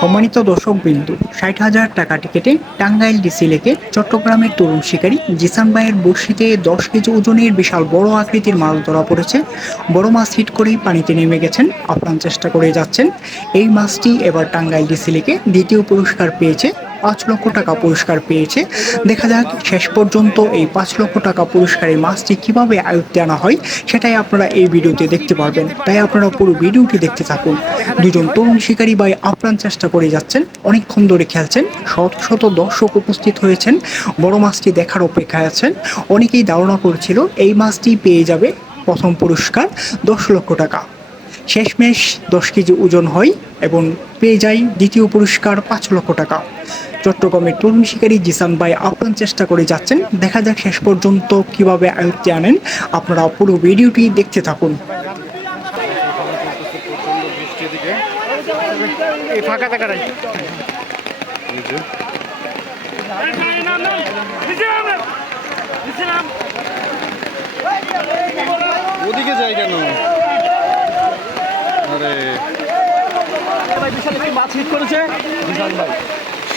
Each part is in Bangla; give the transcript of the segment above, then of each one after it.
সম্মানিত দর্শক বিন্দু ষাট হাজার টাকা টিকেটে টাঙ্গাইল ডিসি লেকে চট্টগ্রামের তরুণ শিকারী জিসান ভাইয়ের বর্ষিতে দশ কেজি ওজনের বিশাল বড় আকৃতির মাছ ধরা পড়েছে। বড় মাছ হিট করেই পানিতে নেমে গেছেন, আপ্রাণ চেষ্টা করে যাচ্ছেন। এই মাছটি এবার টাঙ্গাইল ডিসি লেকে দ্বিতীয় পুরস্কার পেয়েছে পাঁচ লক্ষ টাকা পুরস্কার পেয়েছে। দেখা যাক শেষ পর্যন্ত এই পাঁচ লক্ষ টাকা পুরস্কারের মাছটি কীভাবে আয়ত্তে আনা হয়, সেটাই আপনারা এই ভিডিওতে দেখতে পারবেন। তাই আপনারা পুরো ভিডিওটি দেখতে থাকুন। দুজন তরুণ শিকারী ভাই আপ্রাণ চেষ্টা করে যাচ্ছেন, অনেকক্ষণ ধরে খেলছেন, শত শত দর্শক উপস্থিত হয়েছেন, বড় মাছটি দেখার অপেক্ষায় আছেন। অনেকেই ধারণা করছিল এই মাছটি পেয়ে যাবে প্রথম পুরস্কার দশ লক্ষ টাকা। শেষমেশ দশ কেজি ওজন হয় এবং পেয়ে যায় দ্বিতীয় পুরস্কার পাঁচ লক্ষ টাকা। চট্টগ্রামের তরুণ শিকারী জিসান ভাই আপ্রাণ চেষ্টা করে যাচ্ছেন। দেখা যাক শেষ পর্যন্ত কীভাবে আয়ত্তে আনেন। আপনারা পুরো ভিডিওটি দেখতে থাকুন। এই ফাঁকা ওদিকে যাই কেন? আরে। বিশাল একটি মাছ হিট করেছে। জিসান ভাই।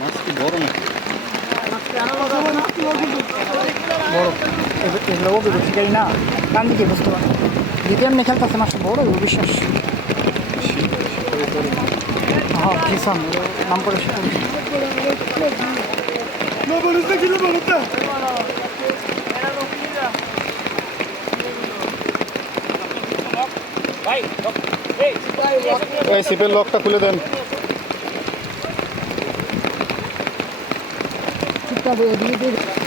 মাছ কি বড়। না বড় এগুলো শিকারী না কান দিকে বুঝতে পারে দ্বিতীয় খেলতেছে মাসটা বড় বিশ্বাস হ্যাঁ জিসান ওর নাম করে শিকারী এই সিপের লকটা খুলে দেন চুপটা দিয়ে দিয়ে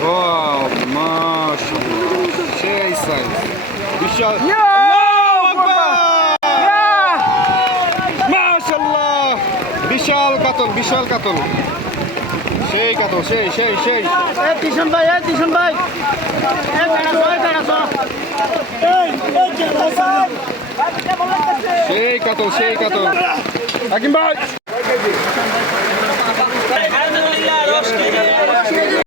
দিয়ে ওয়াও মাশাআল্লাহ সেই সাইজ বিশাল কাতল বিশাল কাতল সেই কাতল সেই সেই সেই টিশন ভাই এই টিশন ভাই সেই কাতল সেই কাতল হাকিম ভাই